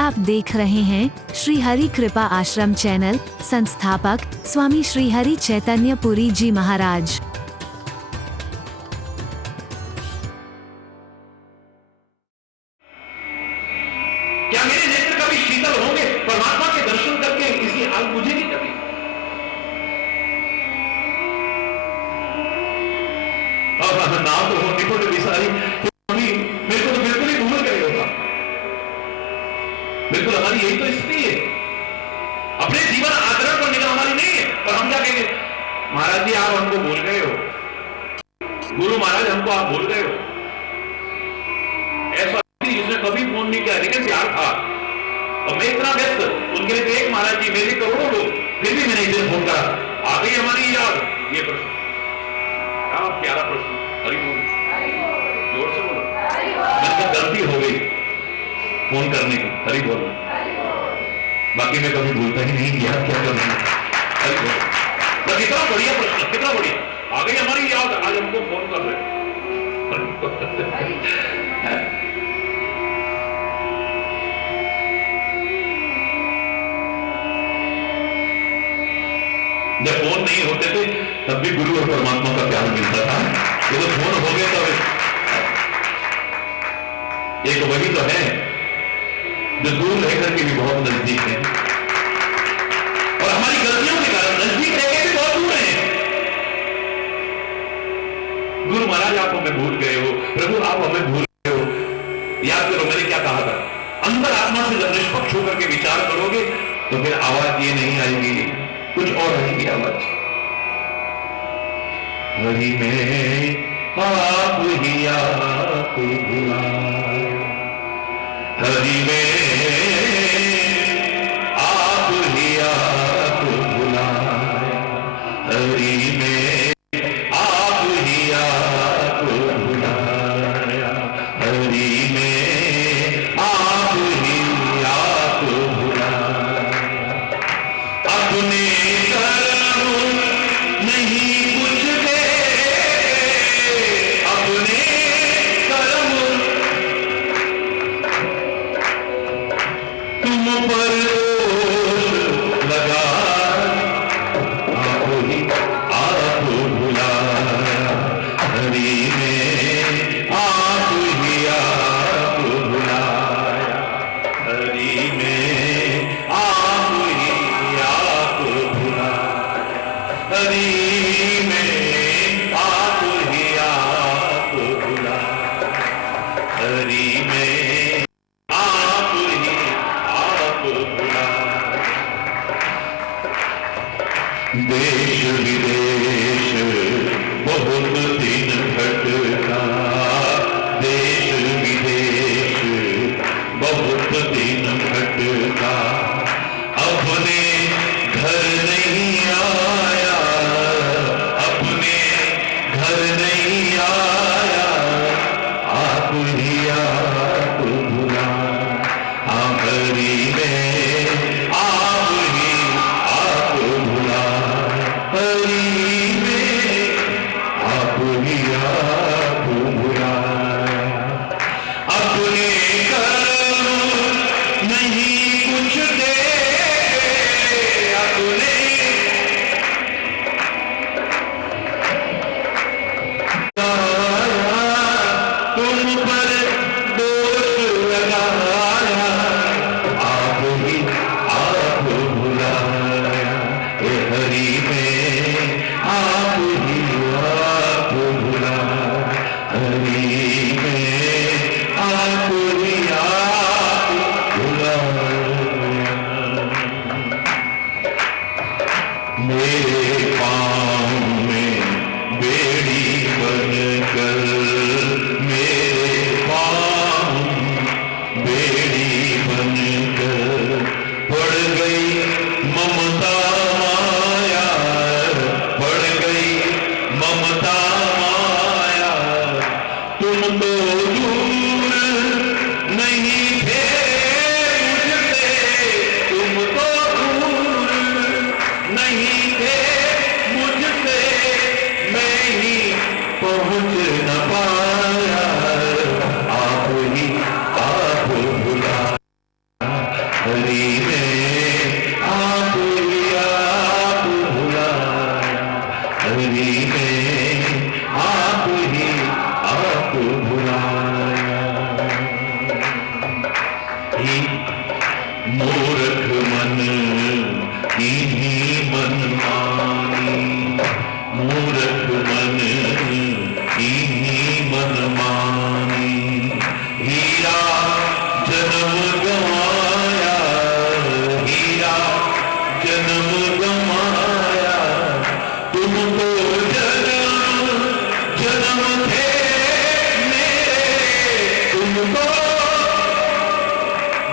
आप देख रहे हैं श्री हरि कृपा आश्रम चैनल। संस्थापक स्वामी श्री हरि चैतन्य पुरी जी महाराज। क्या मेरे नेत्र कभी शीतल होंगे परमात्मा के दर्शन करके? इसकी आग बुझेगी कभी? ना तो हो निपुण विसारी, मेरे को तो बिल्कुल ही भूल गए होगा। बिल्कुल हमारी यही तो स्थिति है। अपने जीवन आचरण पर निगाह हमारी नहीं है, पर हम क्या कहेंगे? महाराज जी आप हमको भूल गए हो, गुरु महाराज हमको आप भूल गए हो। ऐसा जिसने कभी फोन नहीं किया लेकिन प्यार था, और मैं इतना व्यस्त, उनके लिए एक महाराज जी, मेरे करोड़ों लोग, फिर भी मैंने इसे फोन करा, आ गई हमारी याद। ये प्रश्न क्या प्यारा प्रश्न। हरि बोल, जोर से बोलो। मैंने गलती हो गई फोन करने की, हरि बोल। बाकी मैं कभी भूलता ही नहीं, याद क्या कर रही। हरि बोल। तो कितना बढ़िया प्रश्न, कितना बढ़िया। आ गई हमारी याद, आज हमको फोन कर रहे। जब फोन नहीं होते थे तब भी गुरु और परमात्मा का प्यार मिलता था। ये तो फोन हो गए तब एक वही तो है जो दूर रहकर के भी बहुत नजदीक है, और हमारी गलतियों के कारण नजदीक रह के भी बहुत दूर है। गुरु महाराज आप हमें भूल गए हो, प्रभु आप हमें भूल गए हो। याद करो मैंने क्या कहा था, अंदर आत्मा से जब निष्पक्ष होकर के विचार करोगे तो फिर आवाज ये नहीं आएगी, कुछ और आएगी आवाज। हरि में आप ही आप बुलाया, हरि में आप ही आप बुलाया, हरि में आप ही आप बुलाया, हरि में आप ही आप बुलाया। अपने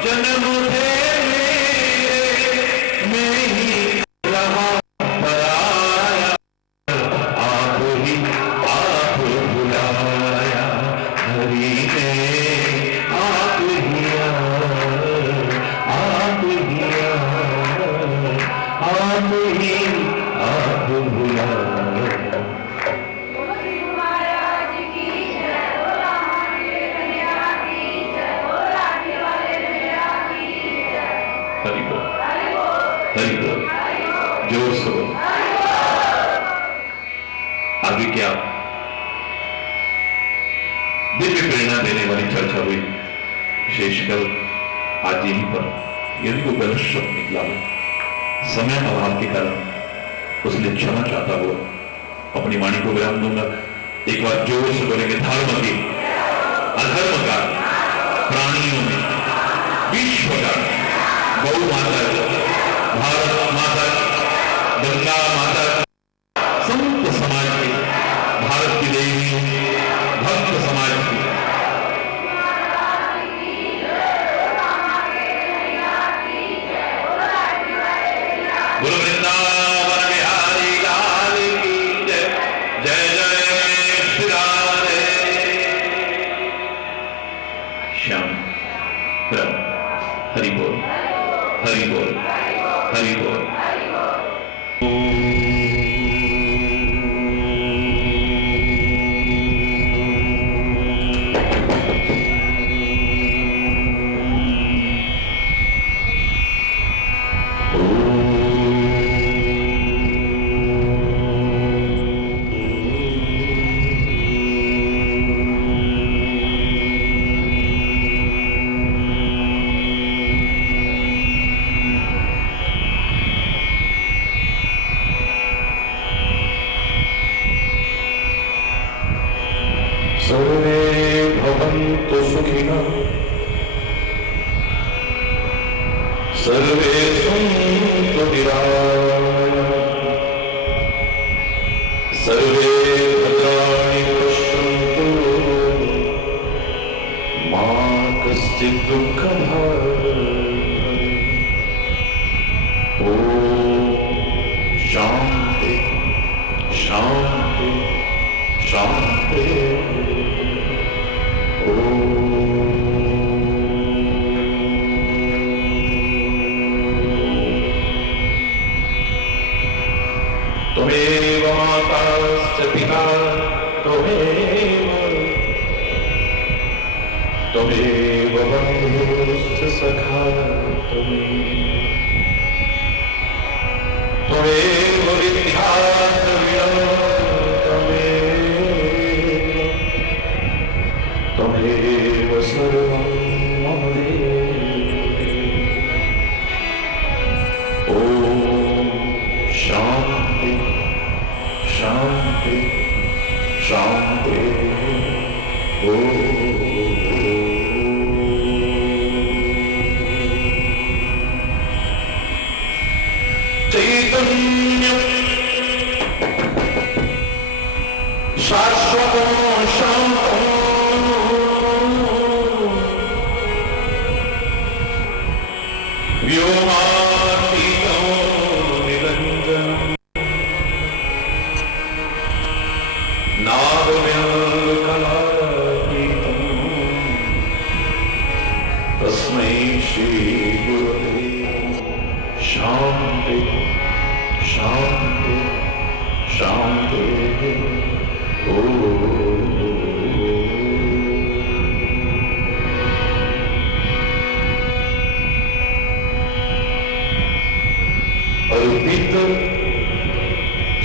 जन्म थे मेरे मैं ही रहा पराया, आप ही आप बुलाया, हरि ने आप ही आप ही आप बुलाया। हरि बोल, हरि बोल, जोर से बोल। आगे क्या दिव्य प्रेरणा देने वाली चर्चा हुई, विशेषकर आज यहीं पर यदि कोई गलत शब्द निकला हो समय अभाव के कारण, उसलिए क्षमा चाहता हुआ अपनी वाणी को विराम दूंगा। एक बार जोर से बोलेंगे, धर्म की अधर्म का प्राणियों में विश्व का गौ माता, भारत माता, गंगा माता, संत समाज की, भारत की देवी, भक्त समाज की, बोलो वृंदावन बिहारी लाल की जय, जय जय श्री राधे श्याम राम। हरि बोल, हरि बोल, हरि बोल। सर्वे भवन्तु सुखिनः, सर्वे सन्तु निरामयाः, सर्वे भद्राणि पश्यन्तु मा कश्चित् दुःखभाग्। ॐ शान्ति शान्ति शान्ति। त्वमेव माता च पिता त्वमेव, त्वमेव बन्धुश्च सखा त्वमेव, त्वमेव विद्या द्रविणं त्वमेव, त्वमेव सर्वं मम देव। ॐ शान्ति शान्ति शान्ति। ॐ चैतन्यं शाश्वतं शान्तं व्योमातीतं निरञ्जनं नादव्यङ्गकलातीतं तस्मै श्रीगुरवे शान्ति शान्ति शान्ति। अर्पित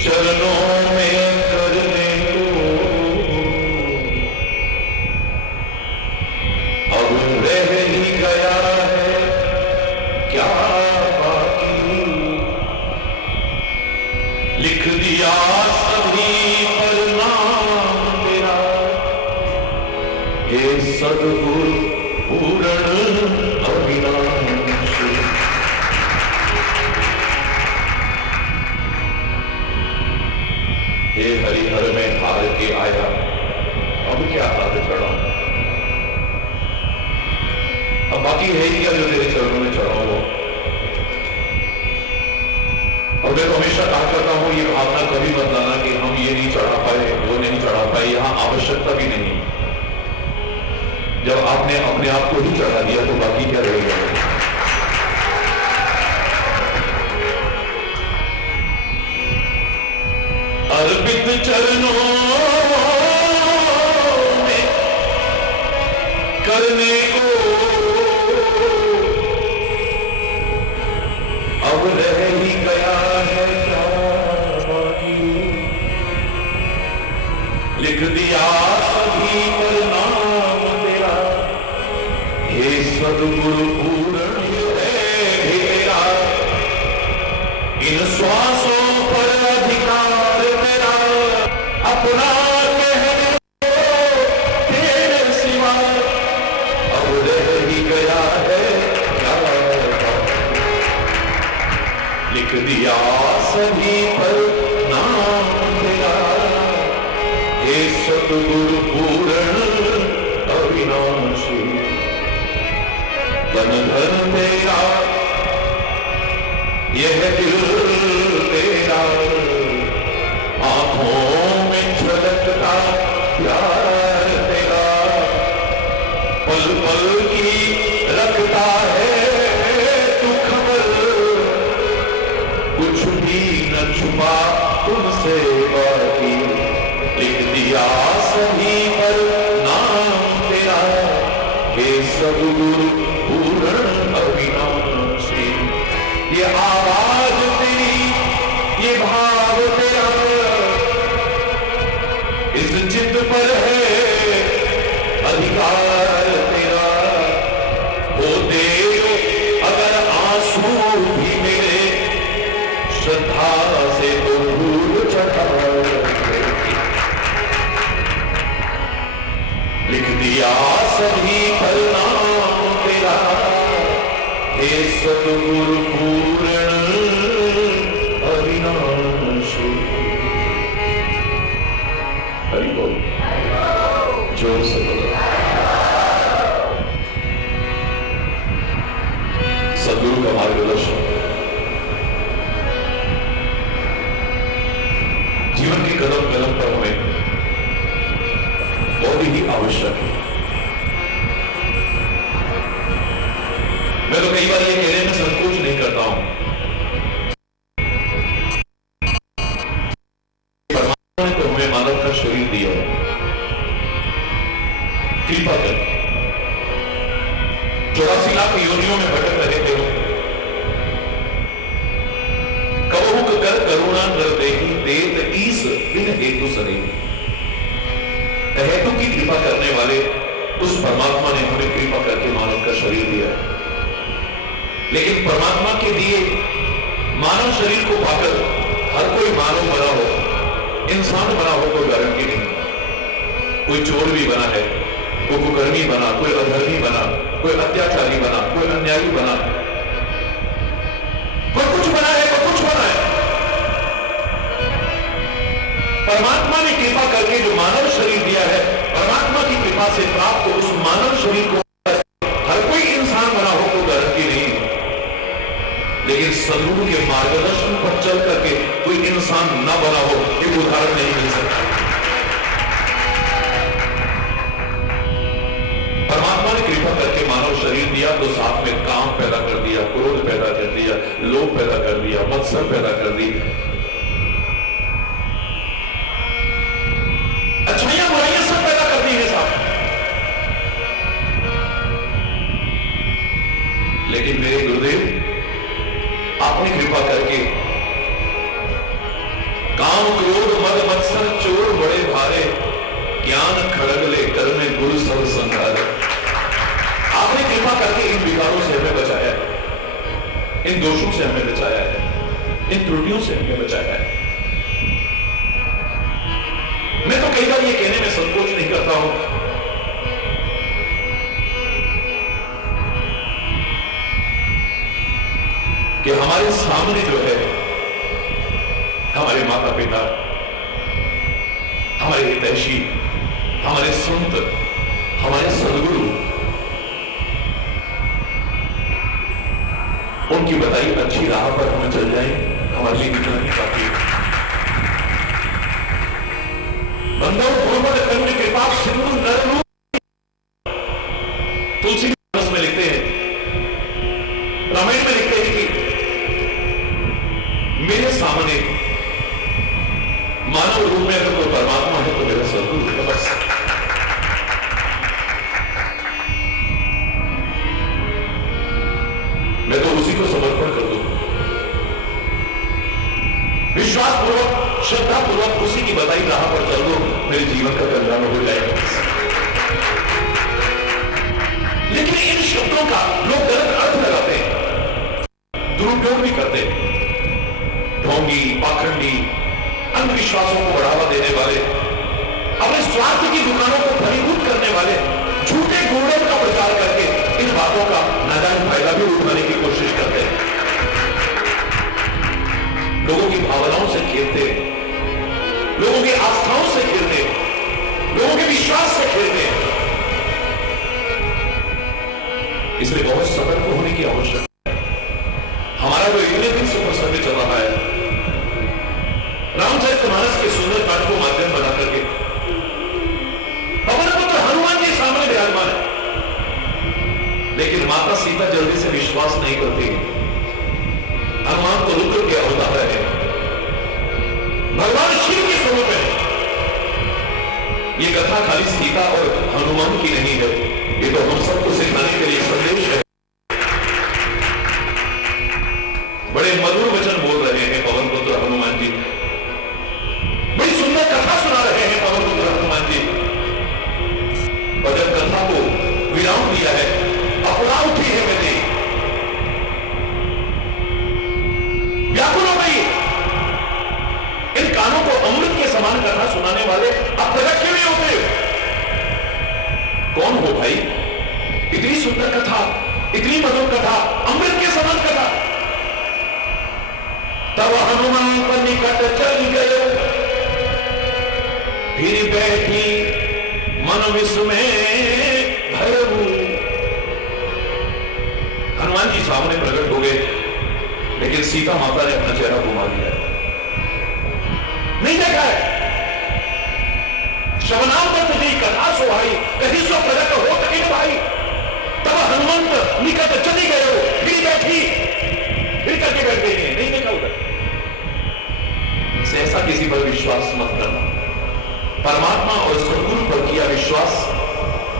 चरणों में करने को अब रह ही गया है क्या बाकी, लिख दिया सभी पर नाम मेरा, हे सद्गुरु पूर्ण अविनाशी। हे हरिहर में हार के आया, अब क्या हाथ चढ़ा, अब बाकी है ही क्या जो तेरे चरणों में चढ़ाओ। और मैं तो हमेशा कहा करता हूं, ये भावना कभी मत लाना कि हम ये नहीं चढ़ा पाए, वो नहीं चढ़ा पाए, यहां आवश्यकता भी नहीं। जब आपने अपने आप को ही चढ़ा दिया तो बाकी क्या रहेगा। अर्पित चरणों में करने को अब रह ही गया है क्या बाकी। लिख दिया सभी पर नाम तेरा, हे सद्गुरु पूर्ण है भी तेरा। इन श्वासों पर अधिकार तेरा, अपना कहने को तेरे सिवा अब रह ही गया है क्या। लिख दिया सभी पर नाम तेरा, हे सद्गुरु पूर्ण अविनाशी। तन धन तेरा, यह दिल तेरा, आंखों में झलकता प्यार तेरा। पल पल की रखता है तू खबर, कुछ भी न छुपा तुमसे बाकी। लिख दिया सभी पर नाम तेरा, हे सद्गुरु पूर्ण अविनाशी। ये आवाज तेरी, ये भाव तेरा, इस चित्त पर है अधिकार तेरा। वो देव अगर आंसू भी मेरे, श्रद्धा से तो फूल चढ़ा। लिख दिया सभी पर नाम तेरा, हे सद्गुरु पूर्ण अविनाशी। हरि बोल, जोर से बोलो। सद्गुरु का मार्गदर्शन जीवन के कदम कदम पर हमें बहुत ही आवश्यक है। मैं तो कई बार ये कहने में संकोच नहीं करता हूं, परमात्मा ने तो हमें मानव का शरीर दिया है कृपा करके। 84 लाख योनियों में भटक रहे थे लोग। कबहुक कर करुणा कर देही, देत ईस बिन हेतु सरे। हेतु की कृपा करने वाले उस परमात्मा ने हमें कृपा करके मानव का शरीर दिया है। लेकिन परमात्मा के दिए मानव शरीर को पाकर हर कोई मानव बना हो, इंसान बना हो, कोई गारंटी नहीं। कोई चोर भी बना है, कोई कुकर्मी बना, कोई अधर्मी बना, कोई अत्याचारी बना, कोई अन्यायी बना, कोई कुछ बना है, कोई कुछ बना है। परमात्मा ने कृपा करके जो मानव शरीर दिया है, परमात्मा की कृपा से प्राप्त उस मानव शरीर को हर कोई इंसान बना हो, कोई गारंटी नहीं। लेकिन सद्गुरु के मार्गदर्शन पर चल करके कोई इंसान न बना हो, एक उदाहरण नहीं मिल सकता। परमात्मा ने कृपा करके मानव शरीर दिया तो साथ में काम पैदा कर दिया, क्रोध पैदा कर दिया, लोभ पैदा कर दिया, मत्सर पैदा कर दी, अच्छाइयां बुराइयां सब पैदा कर दी है साहब। लेकिन मेरे गुरुदेव, आपने कृपा करके काम क्रोध मद मत्सर चोर बड़े भारे, ज्ञान खड़ग ले कर में गुरु सब संहारे। आपने कृपा करके इन विकारों से हमें बचाया है, इन दोषों से हमें बचाया है, इन त्रुटियों से हमें बचाया है। मैं तो कई बार ये कहने में संकोच नहीं करता हूं कि हमारे सामने जो है हमारे माता पिता, हमारे हितैषी, हमारे संत, हमारे सद्गुरु, उनकी बताई अच्छी राह पर हम चल जाएं, हमारे लिए इतना ही काफी है। बंदो पूर्वज कंज कृपा सिंधु नर तुलसीदास में लिखते हैं, रामायण में लिखते हैं कि मेरे सामने मानव रूप में अगर कोई परमात्मा है तो मेरा सदगुरु है बस। मैं तो उसी को समर्पण कर दूं, विश्वास पूर्वक श्रद्धा पूर्वक उसी की बताई राह पर चल दो, मेरे जीवन का कल्याण हो जाएगा। लेकिन इन शब्दों का लोग गलत अर्थ लगाते हैं, दुरुपयोग भी करते हैं। ढोंगी, पाखंडी, अंधविश्वासों को बढ़ावा देने वाले, अपने स्वार्थ की दुकानों को फलीभूत करने वाले, झूठे गुणों का प्रचार करके इन बातों का नाजायज फायदा भी उठाने की कोशिश करते हैं। लोगों की भावनाओं से खेलते, लोगों की आस्थाओं से खेलते, लोगों के विश्वास से खेलते। इसलिए बहुत सतर्क होने की आवश्यकता है। हमारा जो इतने दिन से प्रसंग चल रहा है, रामचरितमानस के सुंदर कांड को माध्यम बना करके पवन पुत्र हनुमान जी सामने विराजमान है, लेकिन माता सीता जल्दी से विश्वास नहीं करती। हनुमान तो रुद्र के अवतार है, भगवान शिव के स्वरूप है। ये कथा खाली सीता और हनुमान की नहीं है, ये तो हम सबको सिखाने के लिए संदेश है। बड़े मधुर वचन बोल रहे हैं पवन पुत्र हनुमान जी, बड़ी सुंदर कथा सुना रहे हैं पवन पुत्र हनुमान जी। और जब कथा को विराम दिया है, अपना उठी है मेरी, व्याकुल हो गई। इन कानों को अमृत के समान कथा सुनाने वाले अब प्रकट क्यों नहीं होते? कौन हो भाई? इतनी सुंदर कथा, इतनी मधुर कथा, अमृत के समान कथा। तब हनुमंत निकट चल गए, फिर बैठी मन विस्मय भरऊ। हनुमान जी सामने प्रकट हो गए, लेकिन सीता माता ने अपना चेहरा घुमा दिया, नहीं देखा है। शबनाम पर तुझे कथा सुहाई, कहीं सो प्रकट हो सके भाई। तब हनुमंत निकट चली गए हो, फिर बैठी, फिर करके बैठ गई, नहीं देखा उधर। ऐसा किसी पर विश्वास मत करना। परमात्मा और सदगुरु पर किया विश्वास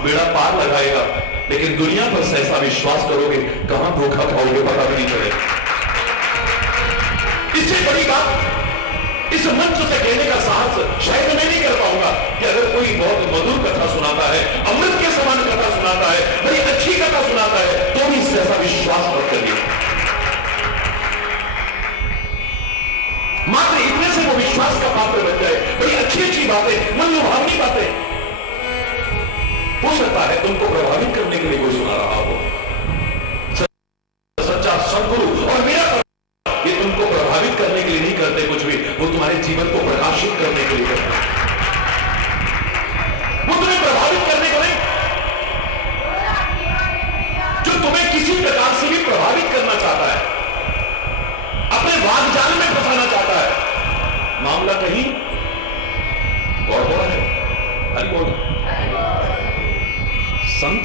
बेड़ा पार लगाएगा, लेकिन दुनिया पर से ऐसा विश्वास करोगे, कहां धोखा खाओगे पता भी नहीं चलेगा। इससे बड़ी बात इस मंच से कहने का साहस शायद मैं नहीं कर पाऊंगा कि अगर कोई बहुत मधुर कथा सुनाता है, अमृत के समान कथा सुनाता है, बड़ी अच्छी कथा सुनाता है, तो भी इससे ऐसा विश्वास मत करिए। मात्र इतने से वो विश्वास का पात्र बन जाए। बड़ी अच्छी अच्छी बातें, मन लुभावनी बातें, हो सकता है तुमको प्रभावित करने के लिए कोई सुना रहा हो। सच्चा सदगुरु और मेरा ये तुमको प्रभावित करने के लिए नहीं करते कुछ भी, वो तुम्हारे जीवन को प्रकाशित करने के लिए करते हैं। वो तुम्हें प्रभावित करने को नहीं, जो तुम्हें किसी प्रकार से भी प्रभावित करना चाहता है, अपने वागजाल में फंसाना चाहता है। मामला कहीं और बड़ा है। हरि बोल। संत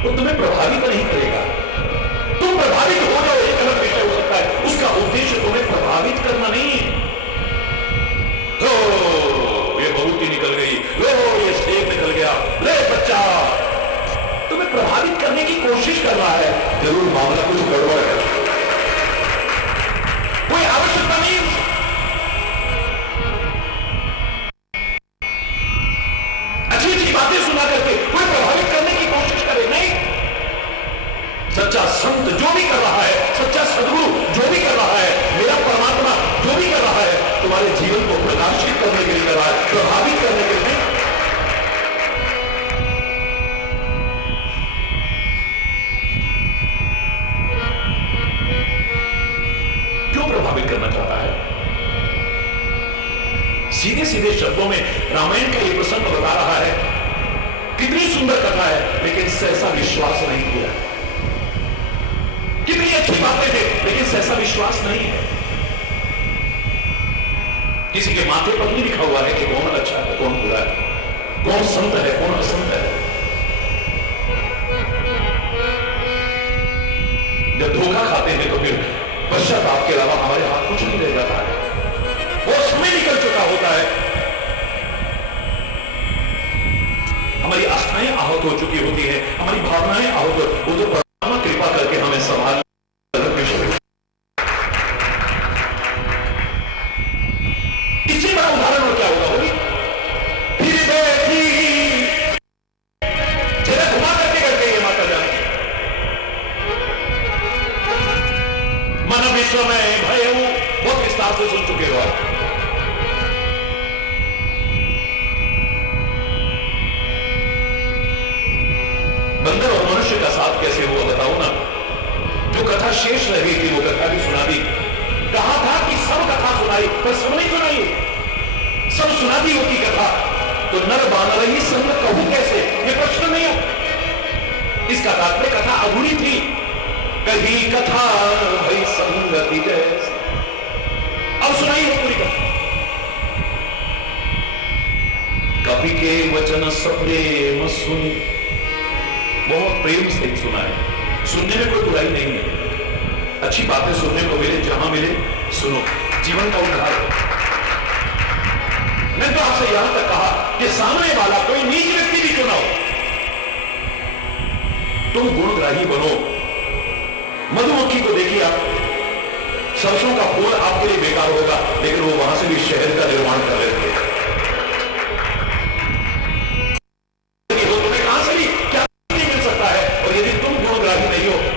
वो तुम्हें प्रभावित नहीं करेगा, तुम प्रभावित हो जाओ, एक अलग विषय हो सकता है। उसका उद्देश्य तुम्हें प्रभावित करना नहीं है। लो ये बहुती निकल गई, लो ये सेब निकल गया, ले बच्चा, तुम्हें प्रभावित करने की कोशिश कर रहा है। जरूर मामला कुछ गड़बड़ है, कोई आवश्यकता नहीं। अच्छी अच्छी बातें सुना करके कोई प्रभावित करने की कोशिश करे नहीं। सच्चा संत जो भी कर रहा है, सच्चा सदगुरु जो भी कर रहा है, मेरा परमात्मा जो भी कर रहा है, तुम्हारे जीवन को प्रकाशित करने के लिए कर रहा है, प्रभावित करने के लिए। क्यों प्रभावित करना चाहता है? सीधे सीधे शब्दों में रामायण का ये प्रसंग बता रहा है, कितनी सुंदर कथा है, लेकिन इससे ऐसा विश्वास नहीं किया। कितनी अच्छी विश्वास नहीं है। किसी के माथे पर नहीं लिखा हुआ है कि कौन अच्छा है कौन बुरा है, कौन संत है कौन असंत है। जब धोखा खाते हैं तो फिर पश्चाताप के अलावा हमारे हाथ कुछ नहीं रह जाता है, वो समय निकल चुका होता है, हमारी आस्थाएं आहत हो चुकी होती हैं, हमारी भावनाएं आहत हो, वो तो परमात्मा कृपा करके हमें संभाल। इससे बड़ा उदाहरण और क्या होगा, होगी फिर बैठी जरा घुमा करके करके ये माता जाने मन विश्व में भय बहुत विस्तार से सुन चुके हो आप। बंदर और मनुष्य का साथ कैसे हुआ बताओ ना। जो कथा शेष रह गई थी वो कथा भी सुना दी। कहा था कि सब कथा सुनाई पर सब नहीं सुनाई, सब सुना दी होती कथा तो नर बानर ही संग कहूं कैसे, ये प्रश्न नहीं हो। इसका तात्पर्य कथा अधूरी थी। कही कथा भई संगति जैसे, अब सुनाई हो पूरी कथा। कवि के वचन सप्रेम सुनी, बहुत प्रेम से सुना है। सुनने में कोई बुराई नहीं है, अच्छी बातें सुनने को मिले, जहां मिले सुनो, जीवन का उद्धार हो। मैं तो आपसे यहां तक कहा कि सामने वाला कोई नीच व्यक्ति भी क्यों ना हो, तुम गुणग्राही बनो। मधुमक्खी को देखिए आप, सरसों का फूल आपके लिए बेकार होगा लेकिन वो वहां से भी शहद का निर्माण कर लेते हैं।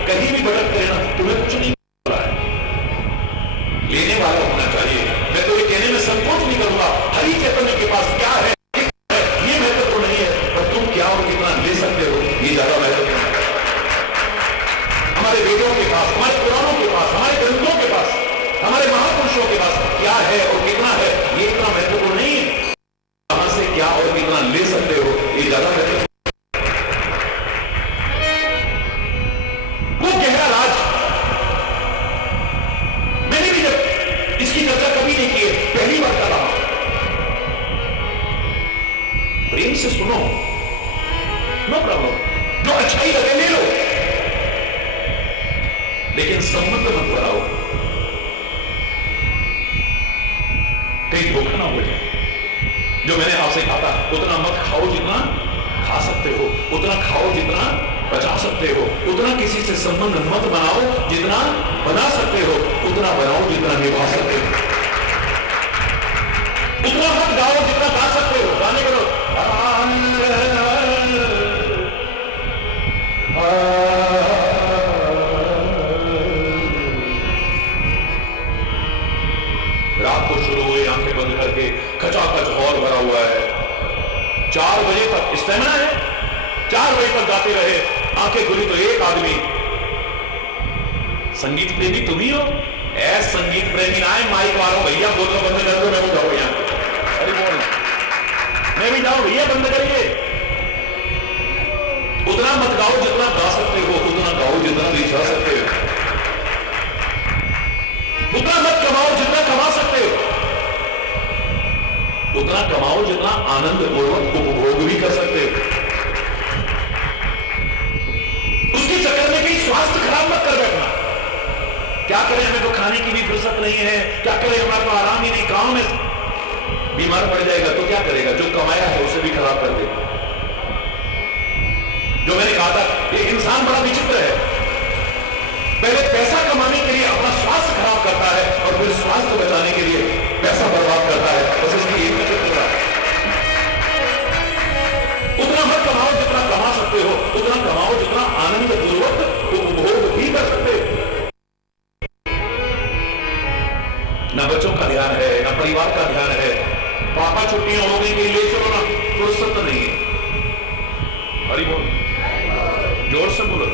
कहीं भी भटकते रहना, तुम्हें कुछ नहीं मिल रहा है। लेने वाला होना चाहिए। मैं तो ये कहने में संकोच नहीं करूंगा, हरि चैतन्य के पास क्या है ये महत्वपूर्ण नहीं है, पर तुम क्या और कितना ले सकते हो ये ज्यादा महत्वपूर्ण है। हमारे वेदों के पास, हमारे पुराणों के पास, हमारे ग्रंथों के पास, हमारे महापुरुषों के पास क्या है और कितना है ये इतना महत्वपूर्ण नहीं है। कहां से क्या और कितना ले सकते हो ये ज्यादा महत्वपूर्ण। प्रेम से सुनो, नो प्रॉब्लम, जो अच्छाई लगे ले लो, लेकिन संबंध मत बढ़ाओ, कहीं धोखा ना हो जाए। जो मैंने आपसे कहा था उतना मत खाओ जितना खा सकते हो, उतना खाओ जितना बचा सकते हो, उतना किसी से संबंध मत बनाओ जितना बना सकते हो, उतना बनाओ जितना निभा सकते हो, उतना मत गाओ जितना गा सकते हो, गाने करो। रात को शुरू हुई आंखें बंद करके, खचाखच हॉल भरा हुआ है, 4 बजे तक स्टेमिना है, 4 बजे तक गाते रहे, आंखें खुली तो एक आदमी, संगीत प्रेमी तुम ही हो, ऐसा संगीत प्रेमी ना है माइक वालों भैया बोलना बंद कर दो, मैं वो जाऊँ यहाँ, अरे बोल मैं भी जाऊं भैया बंद करिए। उतना मत गाओ जितना गा सकते हो, उतना गाओ जितना रिझा सकते हो, उतना मत कमाओ जितना कमा सकते हो, उतना कमाओ जितना आनंद पूर्वक उपभोग भी कर सकते हो। उसके चक्कर में कहीं स्वास्थ्य खराब मत कर बैठना। क्या करें, हमें तो खाने की भी फुर्सत नहीं है, क्या करें, हमारा तो आराम ही नहीं, काम में बीमार पड़ जाएगा तो क्या करेगा, जो कमाया है उसे भी खराब कर देगा। जो मैंने कहा था ये इंसान बड़ा विचित्र है, पहले पैसा कमाने के लिए अपना स्वास्थ्य खराब करता है और फिर स्वास्थ्य बचाने के लिए पैसा बर्बाद करता है, बस इसकी एक विचित्रता है। उतना मत कमाओ जितना कमा सकते हो, उतना कमाओ जितना आनंद पूर्वक उपभोग भी कर सकते हो। न बच्चों का ध्यान है, न परिवार का ध्यान है, पापा छुट्टियां हो गई कि ले चलो ना, फुर्सत नहीं है। हरि बोल, जोर से बोलो।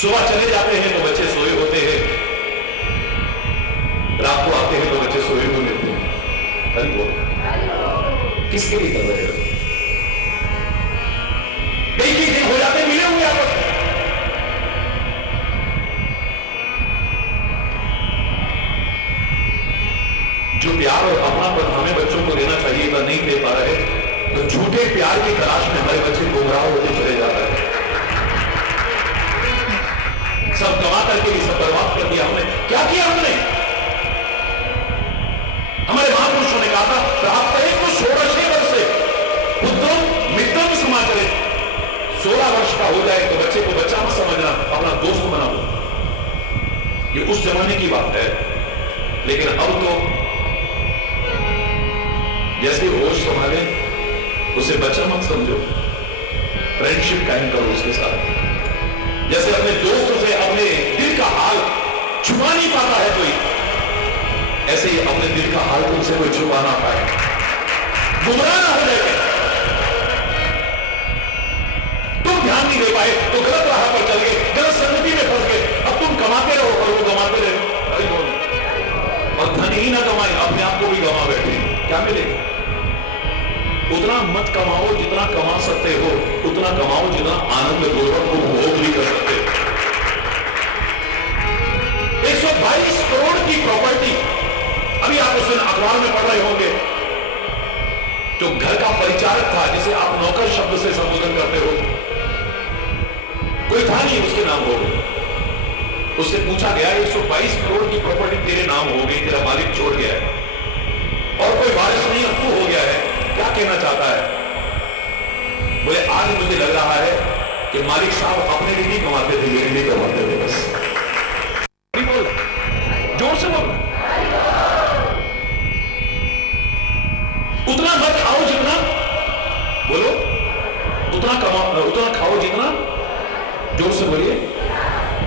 सुबह चले जाते हैं तो बच्चे सोए होते हैं, रात को आते हैं तो बच्चे सोए हुए मिलते हैं। हरि बोल, किसके लिए कर रहे हो? कई दिन हो जाते मिले हुए आपस में, झूठे प्यार की तलाश में हमारे बच्चे गुमराह होते चले जाते हैं। सब गवा करके भी सब बर्बाद कर दिया हमने। क्या किया हमने? हमारे महापुरुषों ने कहा था प्राप्त एक तो 16 वर्ष से पुत्रम मित्रम समाचरे। 16 वर्ष का हो जाए तो बच्चे को बच्चा मत समझना, अपना दोस्त बनाओ। ये उस जमाने की बात है, लेकिन अब तो जैसे होश संभाले उसे बच्चा मत समझो, फ्रेंडशिप कायम करो उसके साथ। जैसे अपने दोस्तों से अपने दिल का हाल छुपा नहीं पाता है कोई, ऐसे ही अपने दिल का हाल तुमसे कोई छुपा ना पाए, गुमराह ना हो जाए। तुम ध्यान नहीं दे पाए तो गलत राह पर चल गए, गलत संगति में फंस गए। अब तुम कमाते रहो और वो गमाते रहो, और धन ही ना कमाए अपने आप को भी गमा बैठे, क्या मिलेगा? उतना मत कमाओ जितना कमा सकते हो, उतना कमाओ जितना आनंद पूर्वक उपभोग भी कर सकते हो। 122 करोड़ की प्रॉपर्टी, अभी आप उस दिन अखबार में पढ़ रहे होंगे, जो घर का परिचारक था जिसे आप नौकर शब्द से संबोधन करते हो, कोई था नहीं उसके नाम हो गए। उससे पूछा गया 122 करोड़ की प्रॉपर्टी तेरे नाम हो गई, तेरा मालिक छोड़ गया है और कोई वारिस नहीं, अब तू हो गया है, क्या कहना चाहता है? बोले आज मुझे लग रहा है कि मालिक साहब अपने लिए नहीं कमाते थे, मेरे लिए कमाते थे बस। नहीं बोल, जोर से बोल। उतना मत खाओ जितना, बोलो, उतना कमाओ, उतना खाओ जितना, जोर से बोलिए।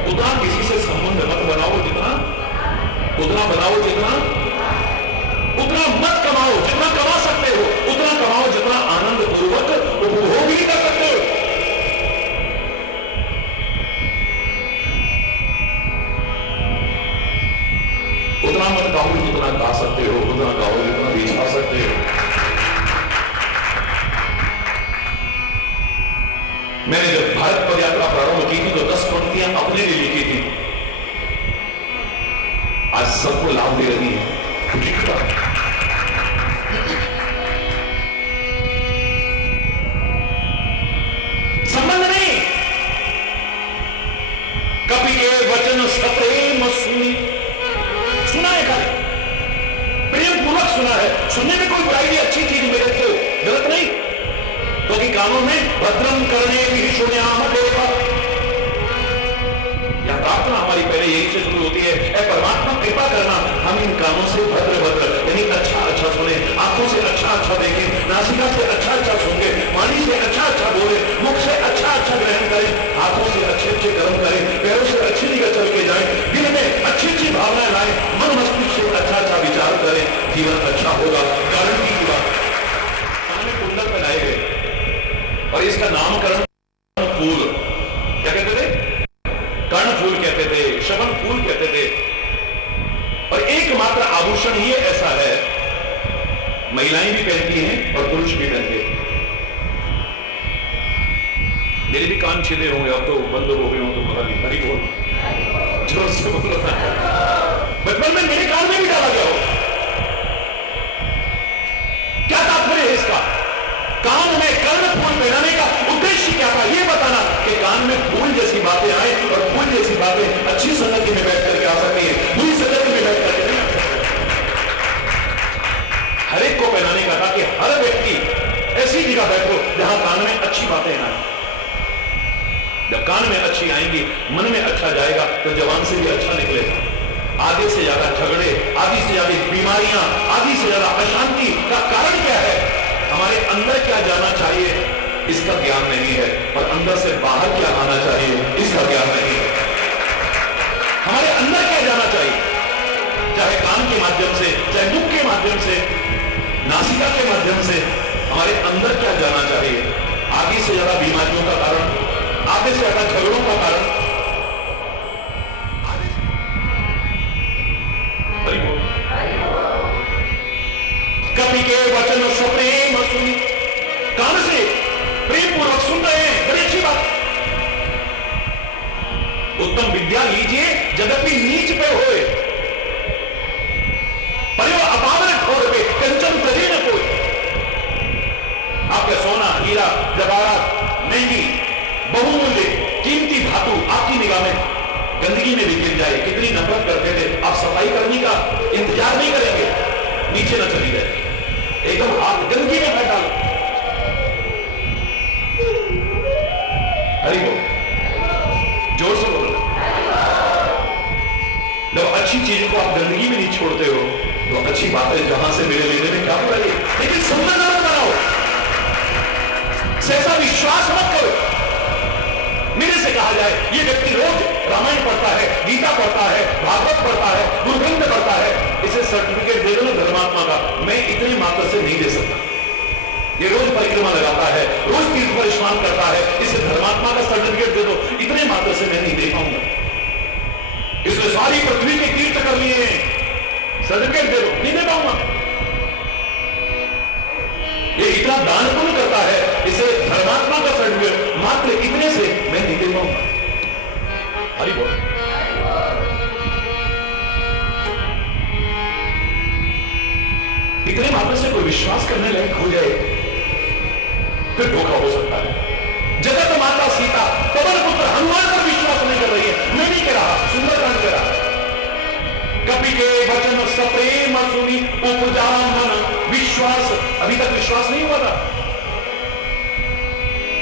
उतना किसी से संबंध मत बनाओ जितना, उतना बनाओ जितना, उतना मत कमाओ जितना कमा सकते हो, उतना कमाओ जितना आनंद पूर्वक उपभोग भी कर सकते हो। उतना मत गाओ जितना गा सकते हो, उतना गाओ जितना बेचा सकते हो। मैंने जब भारत पद यात्रा प्रारंभ की थी तो 10 पंक्तियां अपने लिए लिखी थी, आज सबको लाभ दे रही है। संबंध नहीं, कवि के वचन सप्रेम सुनी, सुना है खाली, प्रेम पूर्वक सुना है। सुनने में कोई बुराई नहीं, अच्छी चीज मेरे को गलत नहीं, क्योंकि कानों में भद्रम करने भी सुन्याम देवा, या प्रार्थना हमारी पहले यही से शुरू होती है, ऐ परमात्मा कृपा करना हम इन कानों से भद्र भद्र यानी अच्छा अच्छा सुने, आंखों से अच्छा अच्छा देखें, नासिका से अच्छा अच्छा सुने, वाणी से अच्छा अच्छा बोले, मुख से अच्छा अच्छा ग्रहण करें, हाथों से अच्छे अच्छे कर्म करें, पैरों से अच्छी जगह चल के जाएं, दिल में अच्छी अच्छी भावनाएं लाएं, मन मस्तिष्क से अच्छा अच्छा विचार करें, जीवन अच्छा होगा। गारंटी की बात। सामने कुंडल बनाए गए और इसका नामकरण फूल क्या कहते थे? कर्ण फूल कहते थे, शबन फूल कहते थे। और एकमात्र आभूषण ही ऐसा है, महिलाएं भी पहनती हैं और पुरुष भी पहनते हैं। मेरे भी कान छिले होंगे, अब तो बंद हो गए हो तो पता नहीं, हरी बोल, जोर से बोलो। बचपन में मेरे कान में भी डाला गया हो। क्या तात्पर्य है इसका? कान में कर्ण फूल पहनाने का उद्देश्य क्या था? यह बताना कि कान में फूल जैसी बातें आए और फूल जैसी बातें अच्छी संगति में बैठ करके आ सकती है, बुरी संगति में बैठ करके नहीं आ सकती। हर एक को पहनाने का था कि हर व्यक्ति ऐसी जगह बैठो जहां कान में अच्छी बातें आए। जब कान में अच्छी आएंगी, मन में अच्छा जाएगा तो जवान से भी अच्छा निकलेगा। आधे से ज्यादा झगड़े, आधी से ज्यादा बीमारियां, आधी से ज्यादा अशांति का कारण क्या है? हमारे अंदर क्या जाना चाहिए इसका ज्ञान नहीं है, और अंदर से बाहर क्या आना चाहिए इसका ज्ञान नहीं है। हमारे अंदर क्या जाना चाहिए, चाहे कान के माध्यम से, चाहे मुख के माध्यम से, नासिका के माध्यम से, हमारे अंदर क्या जाना चाहिए? आधी से ज्यादा बीमारियों का कारण, आधे से ज्यादा झगड़ों का कारण, कवि के वचन सप्रेम सुनी, कान से प्रेम पूर्वक सुन रहे हैं, बड़ी अच्छी बात। उत्तम विद्या लीजिए जगत नीच पे होए, पर अपावन ठोर पे कंचन करे न कोई। आप आपके सोना, हीरा, जवाहरात, महंगी, बहुमूल्य, कीमती धातु आपकी निगाह में गंदगी में भी गिर जाए, कितनी नफरत करते थे, आप सफाई करने का इंतजार नहीं करेंगे, नीचे न चली जाए, एकदम हाथ गंदगी में फेंक डालो। हरि बोल, जोर से बोलो। जब अच्छी चीजों को आप गंदगी में नहीं छोड़ते हो तो अच्छी बातें जहां से मेरे लेने में क्या बुराई है, लेकिन सुंदर मत बनाओ, ऐसा विश्वास मत करो। मेरे से कहा जाए ये व्यक्ति रोज रामायण पढ़ता है, गीता पढ़ता है, भागवत पढ़ता है, गुरुग्रंथ पढ़ता है, इसे सर्टिफिकेट दे दो ना धर्मात्मा का, मैं इतने मात्र से नहीं दे सकता। ये रोज परिक्रमा लगाता है, रोज तीर्थ पर स्नान करता है, इसे धर्मात्मा का सर्टिफिकेट दे दो, इतने मात्र से मैं नहीं दे पाऊंगा। इसने सारी पृथ्वी के तीर्थ कर लिए हैं, सर्टिफिकेट दे दो, नहीं दे पाऊंगा। ये इतना दान पुण्य करता है, इसे धर्मात्मा का सर्टिफिकेट मात्र इतने से मैं नहीं दे पाऊंगा। हरि बोल। इतने मात्र से कोई विश्वास करने लायक हो जाए फिर धोखा हो सकता है। जगत माता सीता पवन पुत्र हनुमान पर विश्वास नहीं कर रही है, मैं नहीं कह रहा, सुंदरकांड कह रहा। कपि के वचन सप्रेम सुनी उपजा मन विश्वास, अभी तक विश्वास नहीं हुआ था,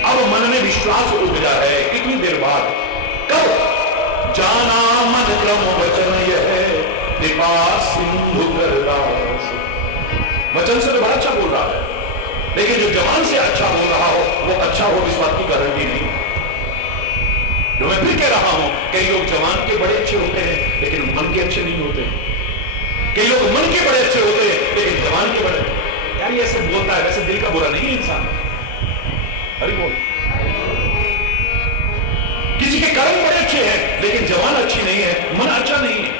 अब मन में विश्वास उपजा है। कितनी देर बाद, कब? जाना मन क्रम वचन यह कृपा सिंधु करदास। वचन से तो बड़ा अच्छा बोल रहा है, लेकिन जो जवान से अच्छा बोल रहा हो वो अच्छा हो इस बात की गारंटी नहीं। जो मैं फिर कह रहा हूं, कई लोग जवान के बड़े अच्छे होते हैं लेकिन मन के अच्छे नहीं होते हैं। कई लोग मन के बड़े अच्छे होते हैं लेकिन जवान के बड़े, यार ये ऐसे बोलता है, वैसे दिल का बुरा नहीं है इंसान। हरि बोल। किसी के कर्म बड़े अच्छे हैं लेकिन जवान अच्छी नहीं है, मन अच्छा नहीं है।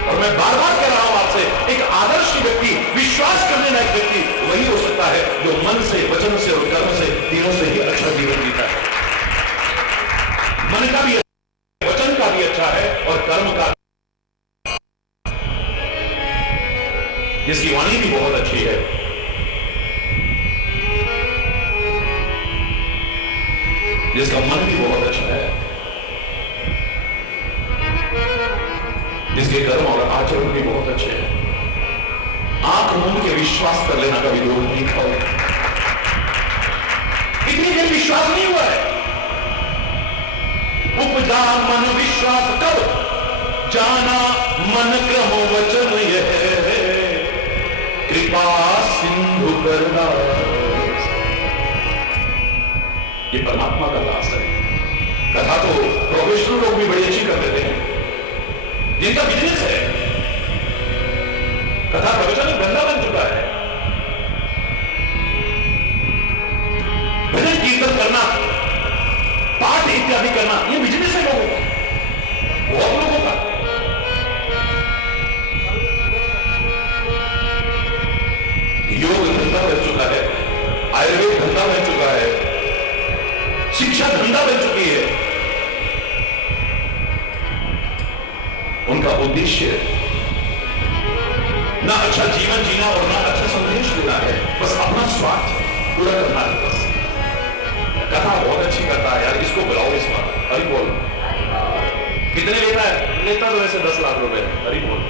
और मैं बार बार कह रहा हूं आपसे, एक आदर्श व्यक्ति, विश्वास करने लायक व्यक्ति वही हो सकता है जो मन से, वचन से और कर्म से, तीनों से ही अच्छा जीवन जीता है। मन का भी, वचन का भी अच्छा है और कर्म का, जिसकी वाणी भी बहुत अच्छी है, जिसका मन भी बहुत अच्छा है, जिसके कर्म और आचरण भी बहुत अच्छे हैं। आंख मूंद के विश्वास कर लेना, कभी लोग नहीं खाओ। इतनी देर विश्वास नहीं हुआ है। उपजा मन विश्वास कब? जाना मन क्रम वचन यह कृपा सिंधु करदास। ये परमात्मा का दास है। कथा तो प्रोफेशनल लोग भी बड़ी अच्छी कर लेते हैं, जिनका बिजनेस है। कथा प्रवचन धंधा बन चुका है। भजन कीर्तन करना, पाठ इत्यादि करना, ये बिजनेस है लोगों का, बहुत लोगों का। योग धंधा बन चुका है, आयुर्वेद धंधा बन चुका है, शिक्षा धंधा बन चुकी है। उनका उद्देश्य ना अच्छा जीवन जीना और ना अच्छा संदेश देना है, बस अपना स्वार्थ पूरा करना है। बस कथा बहुत अच्छी करता है यार, इसको बुलाओ इस बार। हरि बोल। कितने लेता है? लेता तो वैसे 10 लाख रुपए। हरि बोल।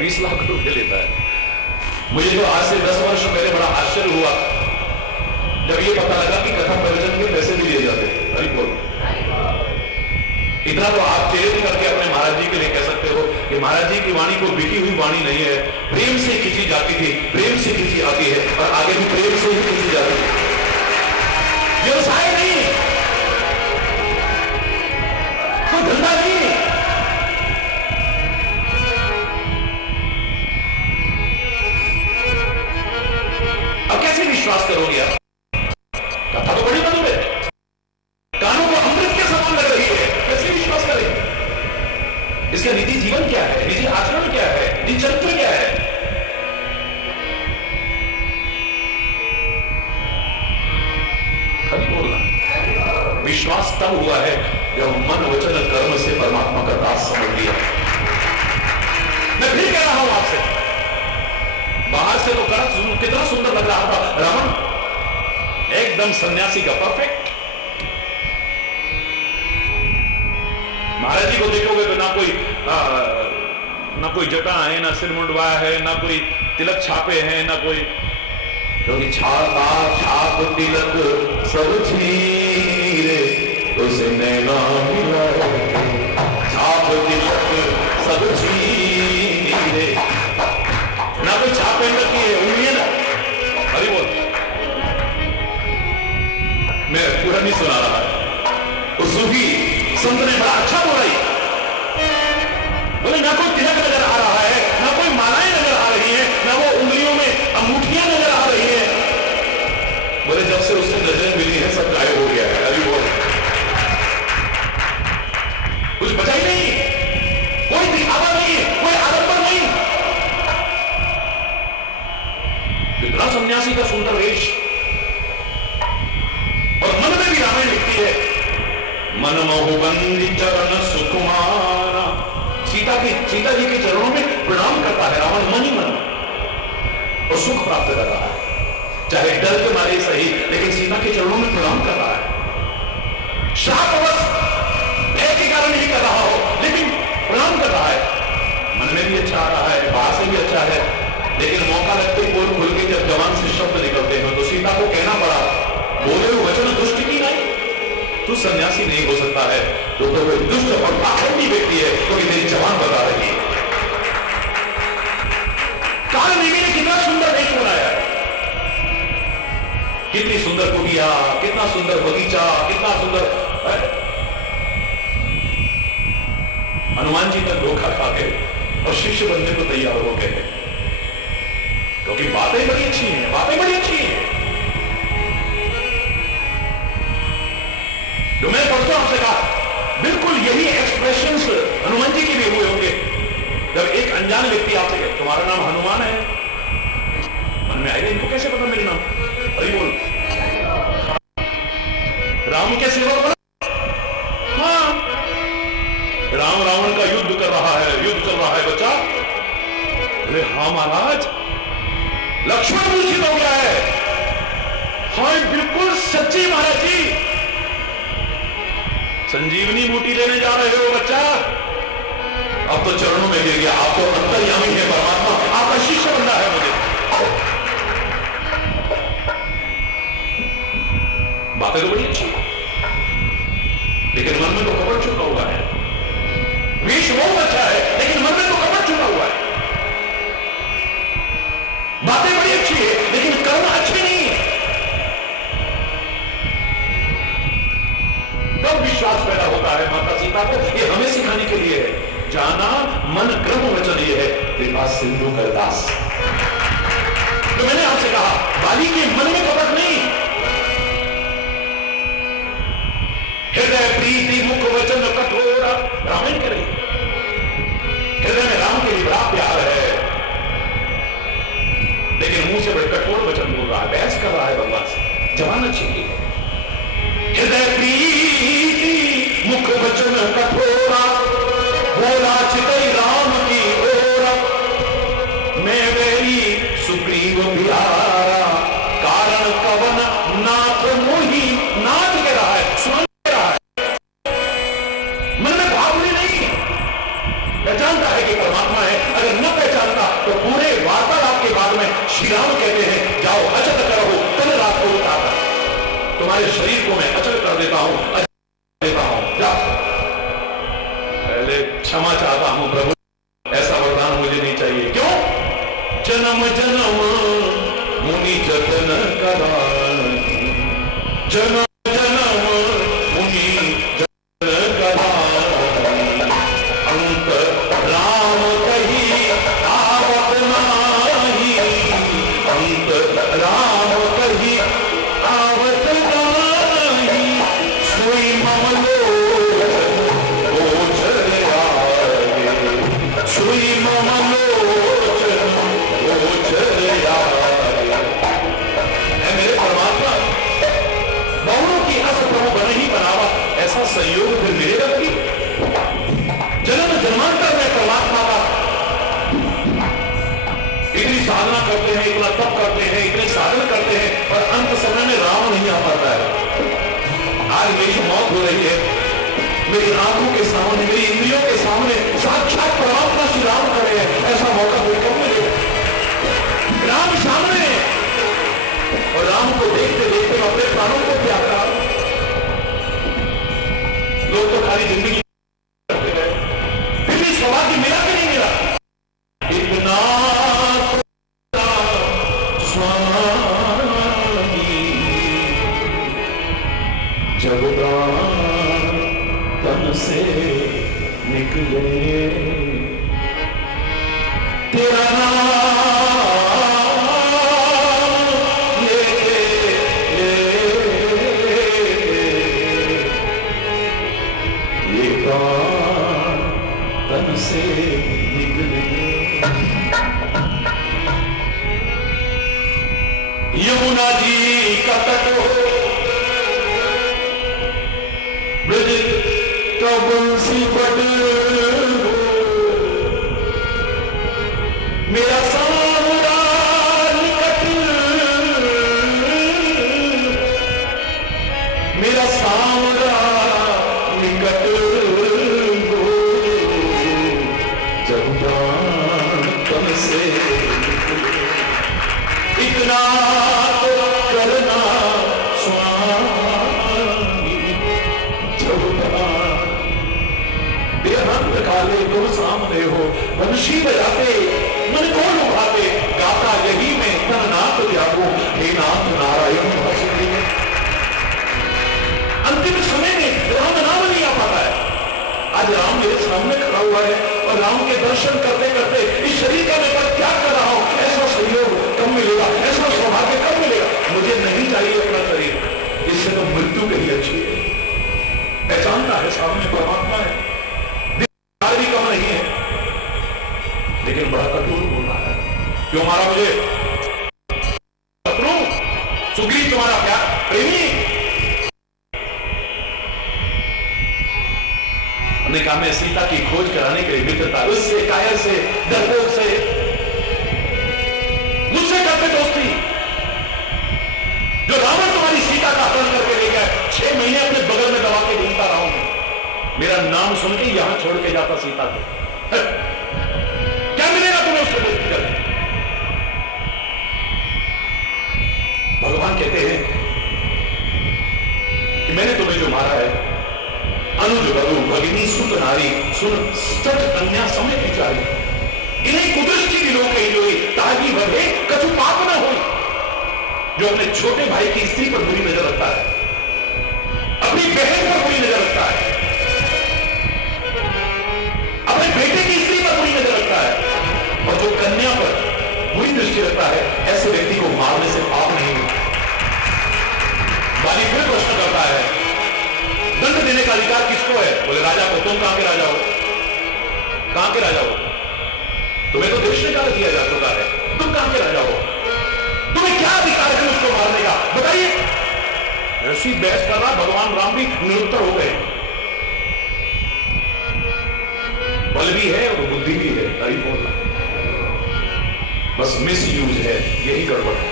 20 लाख रुपए लेता है। मुझे तो आज से 10 वर्ष पहले बड़ा आश्चर्य हुआ जब ये पता लगा कि कथा प्रवचन के पैसे भी लिए जाते। हरि बोल। इतना तो आप चेरित करके अपने महाराज जी के लिए कह सकते हो कि महाराज जी की वाणी को बिकी हुई वाणी नहीं है, प्रेम से खींची जाती थी, प्रेम से खींची आती है और आगे भी प्रेम से ही खींची जाती है। व्यवसाय नहीं, कोई धंधा नहीं। अब कैसे विश्वास करोगे आप? कथा तो बड़ी मधुर है, कानों को अमृत के समान लग रही है, कैसे विश्वास करें? इसका निजी जीवन क्या है, निजी आचरण क्या है, निजी चरित्र क्या है? कभी बोलना विश्वास तब हुआ है जब मन वचन कर्म से परमात्मा का दास समझ लिया। मैं फिर कह रहा हूं आपसे, बाहर से तो कितना सुंदर लग रहा था रावण, एकदम सन्यासी का परफेक्ट। महाराज जी को देखोगे तो ना कोई जटा है, ना सिर मुंडवाया है, ना कोई तिलक छापे हैं, ना कोई, क्योंकि छाता छाप तिलक सब छीरे उसे नैना मिला, छाप तिलक सब छीरे, ना कोई छाप पहन रखी है, उंगलियां ना, अरे बोल, मैं पूरा नहीं सुना रहा है। उस सूफी संत ने बड़ा अच्छा बोला, बोले ना कोई तिलक नजर आ रहा है, ना कोई मालाएं नजर आ रही हैं, ना वो उंगलियों में अंगूठियां नजर आ रही हैं। बोले जब से उससे नजरें मिली है सब गायब हो गया है। अभी बोल, कुछ बचा ही नहीं, कोई दिखावा नहीं, कोई आडंबर नहीं। कितना सन्यासी का सुंदर वेश, और मन में भी रामायण लिखती है, मन मोहबंदी चरण सुकुमारा। सीता जी के चरणों में प्रणाम करता है रावण, मन ही मन, और सुख प्राप्त कर रहा है, चाहे डर के मारे सही, लेकिन सीता के चरणों में प्रणाम कर रहा है। शापवश भय के कारण नहीं कर रहा हो, लेकिन प्रणाम कर रहा है। मन में भी अच्छा आ रहा है, बाहर से भी अच्छा है, लेकिन मौका लगते ही बोल खुल के जब जवान से शब्द निकलते हैं तो सीता को कहना पड़ा, बोले वो वचन दुष्ट की नहीं, तू सन्यासी नहीं हो सकता है, तो कोई दुष्ट और पाखंडी व्यक्ति है, क्योंकि मेरी जवान बता रही है। काल देवी ने कितना सुंदर वेश बनाया है, कितनी सुंदर कुटिया, कितना सुंदर बगीचा, कितना सुंदर। हनुमान जी का धोखा खा के और शिष्य बनने को तैयार हो गए, क्योंकि बातें बड़ी अच्छी हैं, बातें बड़ी अच्छी हैं। तो मैंने परसों आपसे कहा, बिल्कुल यही एक्सप्रेशंस हनुमान जी के भी हुए होंगे। जब एक अनजान व्यक्ति आपसे कहे तुम्हारा नाम हनुमान है, मन में आएगा इनको कैसे पता मेरा नाम, अरे बोल, राम के सेवक बना, हाँ, राम रावण का युद्ध कर रहा है, युद्ध चल रहा है बच्चा, अरे हाँ महाराज, लक्ष्मण मूर्छित हो गया है, हाँ बिल्कुल सच्ची महाराज जी, संजीवनी बूटी लेने जा रहे हो बच्चा, अब तो चरणों में गिर गया, आप तो अंतर्यामी है परमात्मा, आपका शिष्य बनना है मुझे। बातें तो बड़ी अच्छी, लेकिन मन में तो कपट छुपा हुआ है। वेश बहुत अच्छा है, लेकिन मन में तो कपट छुपा हुआ है। बातें बड़ी अच्छी है, लेकिन कर्म अच्छे नहीं है। तब विश्वास पैदा होता है माता सीता को, ये हमें सिखाने के लिए है, जाना मन क्रम वचन ये है, कृपा सिंधु करदास। तो मैंने आपसे कहा, बाली के मन में कपट नहीं, हृदय प्रीति मुख वचन कठोर, रामायण करे, हृदय में राम के लिए बड़ा प्यार है, लेकिन मुंह से बड़े कठोर वचन बोल रहा है, बहस कर रहा है भगवान से, जवान अच्छी की है। हृदय प्रीति मुख वचन कठोरा, बोला चितई राम की ओरा, मैं वेरी सुग्रीव प्यारा, कारण कवन नाथ मोही, नाथ कह रहा है, सुन कह रहा है, मन में भावनी नहीं, पहचानता है कि परमात्मा है, अगर न पहचानता तो पूरे वार्तालाप के बाद में श्री राम कहते हैं, जाओ अचल करो, कल रात को उतारा, तुम्हारे शरीर को मैं अचल कर देता हूं, देता हूं, जाओ। पहले क्षमा चाहता हूं प्रभु, ऐसा वरदान मुझे नहीं चाहिए। क्यों? जन्म जन्म मुनि जतन करा, जन्म जन्म मुनि जतन करा, अंत राम कही आवत नाही, अंत राम कही आवत नाही, सोई ममलो गोचर आए, सोई ममलो गोचर आए। मेरे परमात्मा बहुत हो रही है, मेरी आंखों के सामने, मेरी इंद्रियों के सामने साक्षात परमात्मा श्री राम खड़े हैं, ऐसा मौका कोई कब मिलेगा? राम सामने है और राम को देखते देखते मैं अपने प्राणों को त्याग रहा हूं। लोग तो खाली जिंदगी करते गए, फिर भी सौभाग्य मिला कि नहीं मिला? इतना स्वामी जब तन से निकले तेरा नाम लेके ये प्राण तन से निकले। यमुना जी का तट हो, ब्रज का बंसी बट हो, मेरा सावरा निकट, मेरा सावरा निकट हो, जब प्राण तन से इतना तो करना स्वामी, जब बेहद काले तुम सामने हो, वंशी बजाते मन को लुभाते, गाता यही मैं तन नाथ जागो, हे नाथ नारायण वासुदेव। अंतिम समय में राम नाम नहीं आ पाता है। आज राम मेरे सामने खड़ा हुआ है और राम के दर्शन करते करते इस शरीर का मैं क्या कर रहा हूं, ऐसा सहयोग कब मिलेगा, ऐसा सौभाग्य कब मिलेगा? मुझे नहीं चाहिए अपना शरीर, इससे तो मृत्यु कहीं अच्छी है। पहचानता है सामने परमात्मा है, भी कम नहीं है, लेकिन बड़ा कठोर बोल रहा है। क्यों मारा मुझे? शत्रु सुग्रीव तुम्हारा क्या प्रेमी? हमने कहा मैं सीता की खोज कराने के लिए मित्रता, उससे कायर से डरपोक से मुझसे करते दोस्ती। जो रावण तुम्हारी सीता का अपहरण करके ले गया, 6 महीने अपने बगल में दबा के ढूंढता रहा हूं, मेरा नाम सुन के यहां छोड़ के जाता सीता को, क्या मिलेगा तुम्हें उससे दोस्ती करके? भगवान कहते हैं कि मैंने तुम्हें जो मारा है, अनुज बधु भगिनी सुत नारी सुन सच कन्या समय विचारी, इन्हें कुदृष्टि की लोग कही जोई, तागी बढ़े कछु पाप न होई। जो अपने छोटे भाई की स्त्री पर बुरी नजर रखता है, अपनी बहन पर बुरी नजर रखता है, अपने बेटे की स्त्री पर बुरी नजर रखता है, और जो कन्या पर बुरी दृष्टि रखता है, ऐसे व्यक्ति को मारने से पाप नहीं होता। बाली फिर प्रश्न करता है, दंड देने का अधिकार किसको है? बोले राजा को। तुम कहां के राजा हो? कहां के राजा हो? तुम्हें तो देश निकाल दिया जा चुका है, तुम कहां के राजा हो? तुम्हें क्या अधिकार है उसको मारने का? बताइए। ऋषि बहस कर रहा, भगवान राम भी निरुत्तर हो गए। बल भी है और बुद्धि भी है, नहीं बोलना, बस मिस यूज है, यही गड़बड़ है।